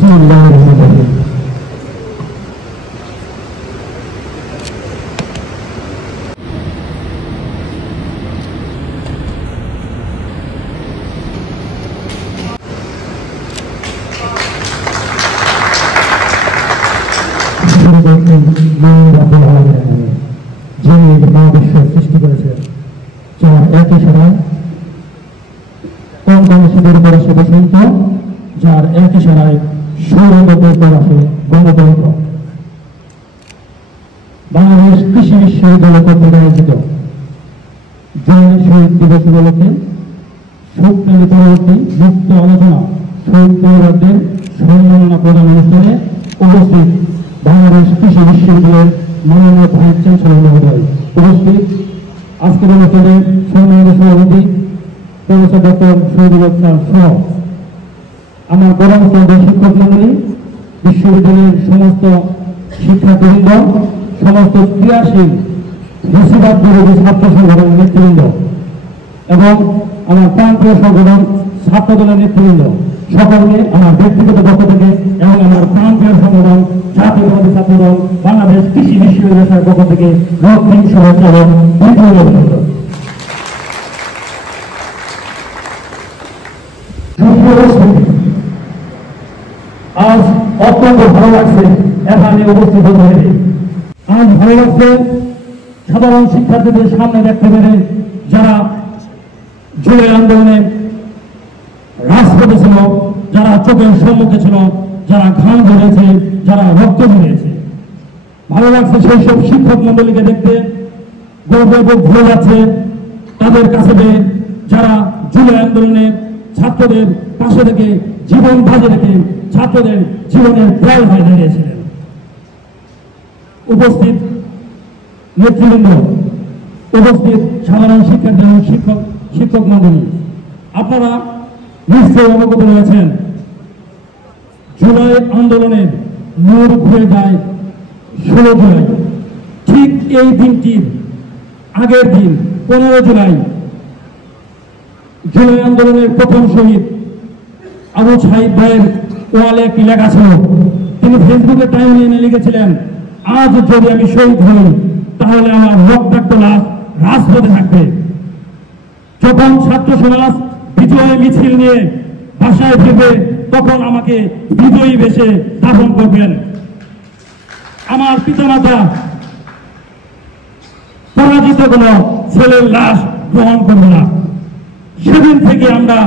বিসমিল্লাহির রহমানির রহিম। যিনি মহাবিশ্ব সৃষ্টি করেছে, যার একই সারা কম কমশিদের বরসে বসন্ত, যার একই সারায় সৌরজগতের প্রবাসে গণতন্ত্র। বাংলাদেশ কৃষি বিশ্ববিদ্যালয় কর্তৃক আয়োজিত জুলাই শহীদ দিবস উপলক্ষে শোককালী পরবর্তী মুক্ত আলোচনা শহীদ পরিবারদের সম্মাননা প্রদান অনুষ্ঠানে উপস্থিত বাংলাদেশ কৃষি বিশ্ববিদ্যালয়ের মাননীয় ভাইস চ্যান্সেলর মহোদয়, উপস্থিত আজকের অনুষ্ঠানে সম্মানিত সভাপতি প্রফেসর ডক্টর শহীদুল স্যার সহ আমার পরামর্শ শিক্ষক মন্ডলী, বিশ্ববিদ্যালয়ের সমস্ত শিক্ষার্থীবৃন্দ, সমস্ত ক্রিয়াশীল বেশিরভাগ বিরোধী ছাত্র সংগঠনের নেতৃবৃন্দ এবং আমার প্রান্তীয় সংগঠন ছাত্র দলের নেতৃবৃন্দ সকলকে আমার ব্যক্তিগত পক্ষ থেকে এবং আমার প্রান্তীয় সংগঠন জাতীয়তাবাদী ছাত্র দল বাংলাদেশ কৃষি বিশ্ববিদ্যালয়ের পক্ষ থেকে রক্ষণ শুভেচ্ছা এবং অভিনন্দন। আজ অত্যন্ত ভালো লাগছে এখানে উপস্থিত হতে পেরে। আজ ভালো লাগছে সাধারণ শিক্ষার্থীদের সামনে দেখতে পেরে, যারা জুলাই আন্দোলনে রাজপথে ছিল, যারা চোখের সম্মুখে ছিল, যারা ঘাম ঝরেছে, যারা রক্ত ঝরেছে। ভালো লাগছে সেই সব শিক্ষক মন্ডলীকে দেখতে, গর্ব ভরে যাচ্ছে তাদের কাছে পেয়ে, যারা জুলাই আন্দোলনে ছাত্রদের পাশে থেকে জীবন বাজে রেখে ছাত্রদের জীবনের প্রায় হয়ে দাঁড়িয়েছিলেন। উপস্থিত নেতৃবৃন্দ, উপস্থিত সাধারণ শিক্ষার্থী এবং শিক্ষক মন্ডলী, আপনারা নিশ্চয়ই অবগত রয়েছেন জুলাই আন্দোলনের মোড় ঘুরে যায় 16 জুলাই। ঠিক এই দিনটির আগের দিন 15 জুলাই জুলাই আন্দোলনের প্রথম শহীদ আবু সাঈদ ভাইয়ের ওয়ালে একটি লেখা ছিল। তিনি ফেসবুকে টাইম এনে লিখেছিলেন, আজ যদি আমি শহীদ হই তাহলে আমার রক্তাক্ত লাশ রাজপথে থাকবে। যখন ছাত্র সমাজ বিজয় মিছিল নিয়ে বাসায় ফিরবে, তখন আমাকে বিজয়ী বেশে দাফন করবেন। আমার পিতামাতা পরাজিত কোন ছেলের লাশ গ্রহণ করবে না। সেদিন থেকে আমরা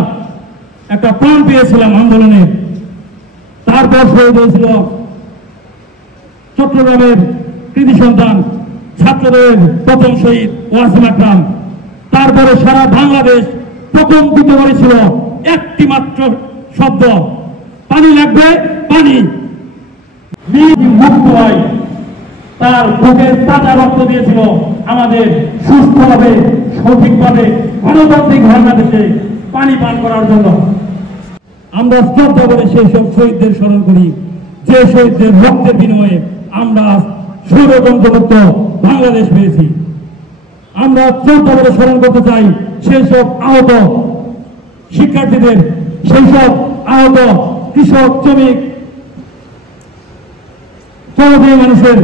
একটা প্রাণ পেয়েছিলাম আন্দোলনে। তারপর শহীদ হয়েছিল চট্টগ্রামের কৃতি সন্তান ছাত্রদের প্রথম শহীদ ওয়াসিম আকরাম। তারপরে সারা বাংলাদেশ প্রকম্পিত করেছিল একটি মাত্র শব্দ, পানি লাগবে পানি। মুক্ত হয় তার বুকের তাজা রক্ত দিয়েছিল আমাদের সুস্থভাবে সঠিকভাবে গণতান্ত্রিক বাংলাদেশে পানি পান করার জন্য। আমরা শ্রদ্ধা করে সেই সব শহীদদের স্মরণ করি, যে শহীদদের রক্তের বিনিময়ে আমরা স্বৈরতন্ত্রমুক্ত বাংলাদেশ পেয়েছি। আমরা শ্রদ্ধা করে স্মরণ করতে চাই সেই সব আহত শিক্ষার্থীদের, সেই সব আহত কৃষক, শ্রমিক, জনপ্রিয় মানুষের।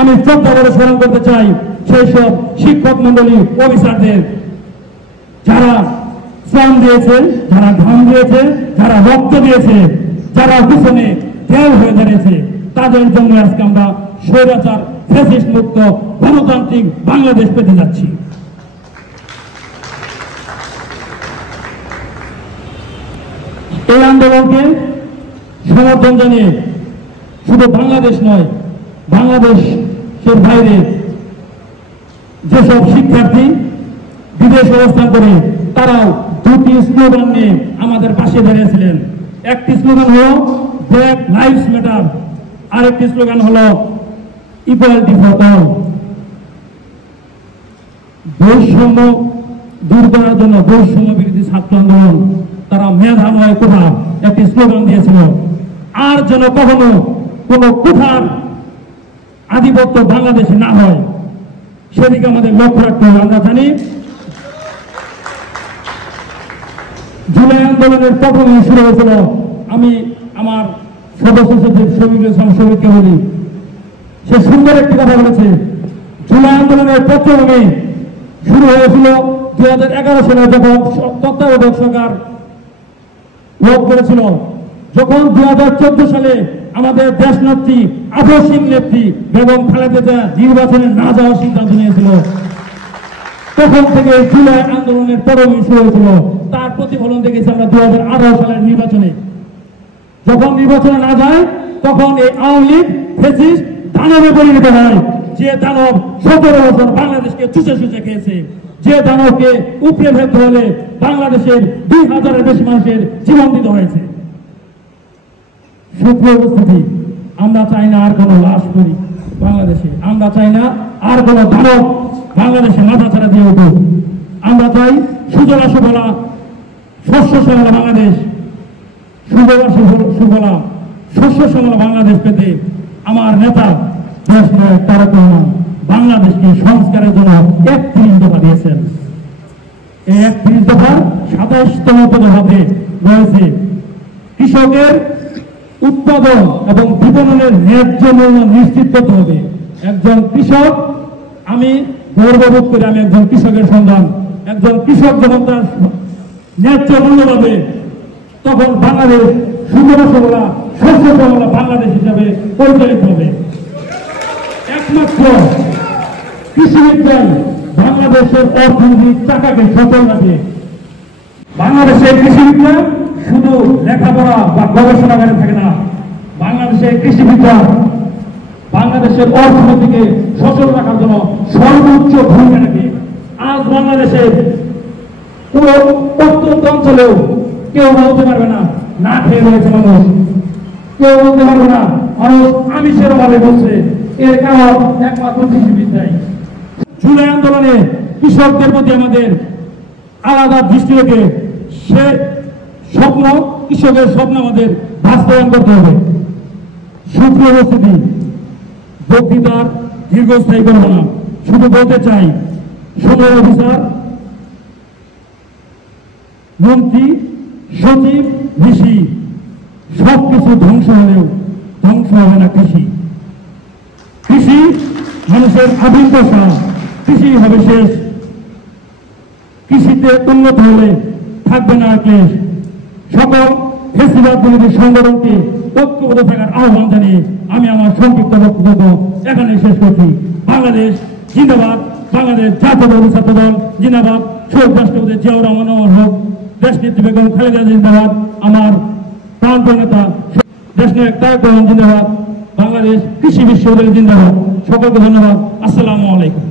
আমি শ্রদ্ধা করে স্মরণ করতে চাই সেই সব শিক্ষক মন্ডলী, অফিসারদের, যারা শ্রম দিয়েছে, যারা ঘাম দিয়েছে, যারা রক্ত দিয়েছে, যারা পিছনে দেও হয়ে দাঁড়িয়েছে। তাদের জন্য আজকে আমরা স্বৈরাচার ফ্যাসিস্ট মুক্ত গণতান্ত্রিক বাংলাদেশ পেতে যাচ্ছি। এই আন্দোলনকে সমর্থন জানিয়ে শুধু বাংলাদেশ নয়, বাংলাদেশের বাইরে যেসব শিক্ষার্থী বিদেশ অবস্থান করে, তারাও দুটি স্লোগান নিয়ে আমাদের পাশে দাঁড়িয়েছিলেন। একটি স্লোগান হলো ব্ল্যাক লাইভস ম্যাটার, আরেকটি স্লোগান হলো ইকুয়ালিটি ফর অল। বৈষম্য দূর করার জন্য বৈষম্য বিরোধী ছাত্র আন্দোলন তারা মেধাময় কোঠা একটি স্লোগান দিয়েছিল। আর যেন কখনো কোন কোঠার আধিপত্য বাংলাদেশে না হয়, সেদিকে আমাদের লক্ষ্য রাখতে হবে। আমরা জানি জুলাই আন্দোলনের প্রথমে শুরু হয়েছিল, আমি আমার সদস্য সচিব শফিকুল ইসলাম শফিককে বলি, সে সুন্দর একটি কথা বলেছে। জুলাই আন্দোলনের পটভূমি শুরু হয়েছিল 2011 সালে, যখন তত্ত্বাবধায়ক সরকার লোক করেছিল। যখন 2014 সালে আমাদের দেশ নেত্রী আদর্শিক নেত্রী বেগম খালেদা জিয়া নির্বাচনে না যাওয়ার সিদ্ধান্ত নিয়েছিল, তখন থেকে জুলাই আন্দোলনের পটভূমি শুরু হয়েছিল। তার প্রতিফলন দেখেছি আমরা 2018 সালের নির্বাচনে। যখন নির্বাচনে না যায়, তখন এই আওয়ামী লীগ ফ্যাসিস্ট দানবে পরিণত হয়। যে দানব 17 বছর বাংলাদেশকে চুষে চুষে খেয়েছে, যে দানবকে উপড়ে ফেলতে হলে বাংলাদেশের 2000-এর বেশি মানুষের জীবন দিতে হয়েছে। সুপ্রিয় উপস্থিতি, আমরা চাই না আর কোনো লাশ করি বাংলাদেশে। আমরা চাই না আর কোনো দানব বাংলাদেশে মাথা ছাড়া দিয়ে উঠুক। আমরা চাই সুজলা সুফলা শস্য শ্যামলা বাংলাদেশ, সুজলা সুফলা শস্য শ্যামলা বাংলাদেশ পেতে আমার নেতা দেশ নায়ক তারেক রহমান বাংলাদেশকে সংস্কারের জন্য 31 দফা দিয়েছেন। এই 31 দফার 27তম দফাতে রয়েছে কৃষকের উৎপাদন এবং বিপণনের ন্যায্য মূল্য নিশ্চিত করতে হবে। একজন কৃষক, আমি গর্ববোধ করি আমি একজন কৃষকের সন্তান। একজন কৃষক যখন তার ন্যায্য মূল্য পাবে, তখন বাংলাদেশ সুন্দর সবলা শস্য সবলা বাংলাদেশ হিসাবে পরিচালিত হবে। একমাত্র কৃষিবিজ্ঞান বাংলাদেশের অর্থনৈতিক চাকাকে সচল রাখে। বাংলাদেশের কৃষিবিজ্ঞান শুধু লেখাপড়া বা গবেষণাগারে থাকে না। বাংলাদেশের কৃষিবিজ্ঞান বাংলাদেশের অর্থনীতিকে সচল রাখার জন্য সর্বোচ্চ ভূমিকা রাখে। আজ বাংলাদেশের পুরো প্রত্যন্ত অঞ্চলেও কেউ বলতে পারবে না না খেয়ে রয়েছে মানুষ, কেউ বলতে পারবে না মানুষ আমিষের অভাবে বলছে। এর কারণ একমাত্র কৃষিবিদ্যায়। জুলাই আন্দোলনে কৃষকদের প্রতি আমাদের আলাদা দৃষ্টি রেখে সে স্বপ্ন, কৃষকের স্বপ্ন আমাদের বাস্তবায়ন করতে হবে। সুপ্রিয় উপস্থিতি, বক্তৃতার দীর্ঘস্থায়ী করব না, শুধু বলতে চাই সদর অফিসার, মন্ত্রী, সচিব, ঋষি সবকিছু ধ্বংস হলেও ধ্বংস হবে না কৃষি। কৃষি মানুষের আদিম পেশা, কৃষি হবে শেষ। কৃষিতে উন্নত হলে থাকবে না ক্লেশ। সকল ফেসিবাদ বিরোধী সংগঠনকে ঐক্যবদ্ধ থাকার আহ্বান জানিয়ে আমি আমার সংক্ষিপ্ত বক্তব্য এখানে শেষ করছি। বাংলাদেশ জিন্দাবাদ, বাংলাদেশ জাতীয়তাবাদী ছাত্র দল জিন্দাবাদ, শহীদ রাষ্ট্রপতি জিয়াউর রহমান হক, দেশ নেত্রী বেগম খালেদা জিন্দাবাদ, আমার প্রাণপ্রিয় নেতা দেশ নায়ক তারেক রহমান জিন্দাবাদ, বাংলাদেশ কৃষি বিশ্ববিদ্যালয় জিন্দাবাদ। সকলকে ধন্যবাদ। আসসালামু আলাইকুম।